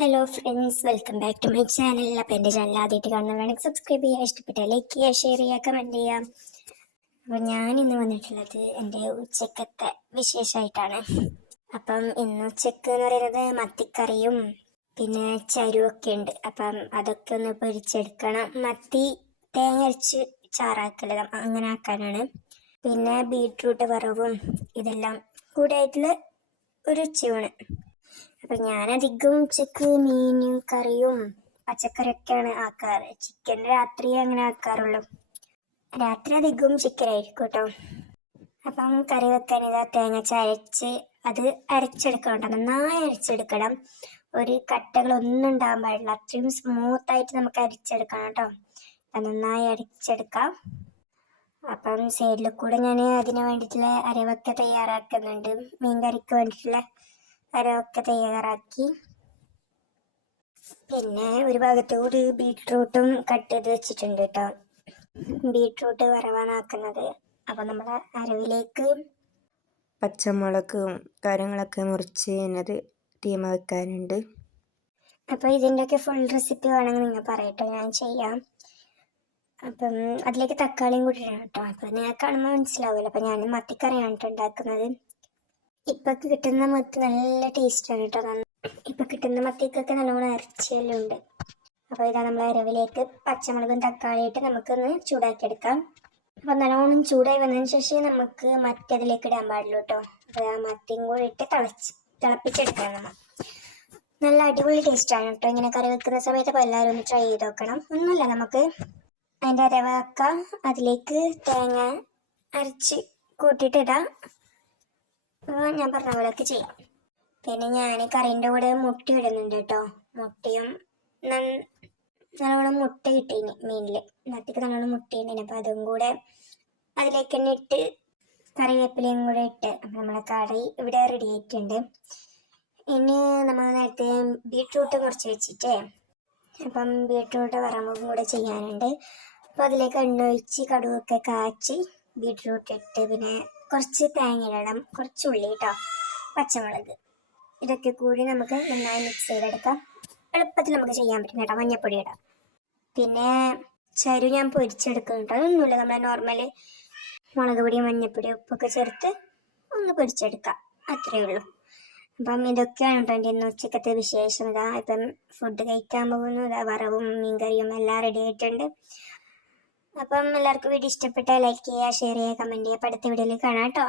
Hello friends, welcome back to my channel. അപ്പോൾ എൻ്റെ channel ആദ്യമായിട്ട് കാണുന്നവരാണെങ്കിൽ സബ്സ്ക്രൈബ് ചെയ്യുക, ഇഷ്ടപ്പെട്ട ലൈക്ക് ചെയ്യുക, ഷെയർ ചെയ്യുക, കമൻറ്റ് ചെയ്യുക. അപ്പോൾ ഞാനിന്ന് വന്നിട്ടുള്ളത് എൻ്റെ ഉച്ചക്കത്തെ വിശേഷമായിട്ടാണ്. അപ്പം ഇന്ന് ഉച്ചക്ക് എന്ന് പറയുന്നത് മത്തിക്കറിയും പിന്നെ ചരുവൊക്കെ ഉണ്ട്. അപ്പം അതൊക്കെ ഒന്ന് പൊരിച്ചെടുക്കണം. മത്തി തേങ്ങ അരച്ച് ചാറാക്കൽ അങ്ങനെ ആക്കാനാണ്. പിന്നെ ബീട്രൂട്ട് വറവും ഇതെല്ലാം കൂടെയായിട്ടുള്ള ഒരു ഉച്ചയൂണ്. അപ്പൊ ഞാനധികം ഉച്ചക്ക് മീനും കറിയും പച്ചക്കറിയൊക്കെയാണ് ആക്കാറ്. ചിക്കൻ രാത്രി അങ്ങനെ ആക്കാറുള്ളൂ. രാത്രി അധികം ചിക്കൻ ആയിരിക്കും കേട്ടോ. അപ്പം കറി വെക്കാൻ ഇതാ തേങ്ങ ചരച്ച് അത് അരച്ചെടുക്കണം കേട്ടോ. നന്നായി അരച്ചെടുക്കണം. ഒരു കട്ടകളൊന്നും ഉണ്ടാകാൻ പാടില്ല. അത്രയും സ്മൂത്തായിട്ട് നമുക്ക് അരച്ചെടുക്കണം കേട്ടോ. അപ്പം നന്നായി അരച്ചെടുക്കാം. അപ്പം സൈഡിൽ കൂടെ ഞാൻ അതിന് വേണ്ടിയിട്ടുള്ള അരവൊക്കെ തയ്യാറാക്കുന്നുണ്ട്. മീൻ കറിക്ക് വേണ്ടിയിട്ടുള്ള അരവൊക്കെ തയ്യാറാക്കി. പിന്നെ ഒരു ഭാഗത്ത് കൂടി ബീട്രൂട്ടും കട്ട് ചെയ്ത് വെച്ചിട്ടുണ്ട് കേട്ടോ. ബീട്രൂട്ട് വറവാനാക്കുന്നത്. അപ്പം നമ്മുടെ അരവിലേക്ക് പച്ചമുളകും കാര്യങ്ങളൊക്കെ മുറിച്ച് അത് തീമ വെക്കാനുണ്ട്. അപ്പോൾ ഇതിൻ്റെയൊക്കെ ഫുൾ റെസിപ്പി വേണമെങ്കിൽ നിങ്ങൾ പറയട്ടോ, ഞാൻ ചെയ്യാം. അപ്പം അതിലേക്ക് തക്കാളിയും കൂടി ഇടണം കേട്ടോ. അപ്പം ഞാൻ കാണുമ്പോൾ മനസ്സിലാവില്ല. അപ്പം ഞാൻ മത്തിക്കറിയാണ് ഉണ്ടാക്കുന്നത്. ഇപ്പം കിട്ടുന്ന മത്തി നല്ല ടേസ്റ്റാണ് കേട്ടോ. ഇപ്പം കിട്ടുന്ന മത്തിക്കൊക്കെ നല്ലോണം ഇറച്ചിയെല്ലാം ഉണ്ട്. അപ്പോൾ ഇതാ നമ്മൾ അരവിലേക്ക് പച്ചമുളകും തക്കാളിയിട്ട് നമുക്കൊന്ന് ചൂടാക്കിയെടുക്കാം. അപ്പം നല്ലോണം ചൂടായി വന്നതിന് ശേഷം നമുക്ക് മത്തി അതിലേക്ക് ഇടാൻ പാടുള്ളൂ കേട്ടോ. അപ്പോൾ ആ മത്തിയും കൂടി ഇട്ട് തിളപ്പിച്ചെടുക്കണം നമ്മൾ. നല്ല അടിപൊളി ടേസ്റ്റാണ് കേട്ടോ ഇങ്ങനെ കറി വെക്കുന്ന സമയത്ത്. അപ്പോൾ എല്ലാവരും ഒന്ന് ട്രൈ ചെയ്ത് നോക്കണം. ഒന്നുമില്ല, നമുക്ക് അതിൻ്റെ അരവാക്ക അതിലേക്ക് തേങ്ങ അരച്ച് കൂട്ടിയിട്ട് ഇടാം. ഞാൻ പറഞ്ഞ പോലെയൊക്കെ ചെയ്യാം. പിന്നെ ഞാൻ കറീൻ്റെ കൂടെ മുട്ട ഇടുന്നുണ്ട് കേട്ടോ. മുട്ടയും നല്ലോണം മുട്ട കിട്ടീനി മീനിൽ. മത്തിക്ക് നല്ലോണം മുട്ട ഉണ്ടേനി. അപ്പോൾ അതും കൂടെ അതിലേക്ക് തന്നെ ഇട്ട് കറിവേപ്പിലയും കൂടെ ഇട്ട് അപ്പം നമ്മളെ കറി ഇവിടെ റെഡി ആയിട്ടുണ്ട്. ഇനി നമ്മൾ നേരത്തെ ബീട്രൂട്ട് മുറിച്ച് വെച്ചിട്ടേ അപ്പം ബീട്രൂട്ട് വറവും കൂടെ ചെയ്യാനുണ്ട്. അപ്പോൾ അതിലേക്ക് എണ്ണ ഒഴിച്ച് കടുകൊക്കെ കാച്ചി ബീട്രൂട്ട് ഇട്ട് പിന്നെ കുറച്ച് തേങ്ങ ഇടണം, കുറച്ച് ഉള്ളി കേട്ടോ, പച്ചമുളക്, ഇതൊക്കെ കൂടി നമുക്ക് നന്നായി മിക്സ് ചെയ്തെടുക്കാം. എളുപ്പത്തിൽ നമുക്ക് ചെയ്യാൻ പറ്റും കേട്ടോ. മഞ്ഞപ്പൊടി ഇടാം. പിന്നെ ചരു ഞാൻ പൊരിച്ചെടുക്കുന്നുണ്ട്. അതൊന്നുമില്ല, നമ്മളെ നോർമൽ മുളക് പൊടി മഞ്ഞപ്പൊടി ഉപ്പൊക്കെ ചേർത്ത് ഒന്ന് പൊരിച്ചെടുക്കാം, അത്രയേ ഉള്ളൂ. അപ്പം ഇതൊക്കെയാണ് കേട്ടോ എൻ്റെ ഇന്ന് ഉച്ചക്കത്തെ വിശേഷം. ഇതാ ഇപ്പം ഫുഡ് കഴിക്കാൻ പോകുന്നു. ഇതാ വറവും മീൻകറിയും എല്ലാം റെഡി ആയിട്ടുണ്ട്. അപ്പം എല്ലാവർക്കും വീഡിയോ ഇഷ്ടപ്പെട്ടാൽ ലൈക്ക് ചെയ്യുക, ഷെയർ ചെയ്യുക, കമൻറ്റ് ചെയ്യുക. അടുത്ത വീഡിയോയിൽ കാണാം കേട്ടോ.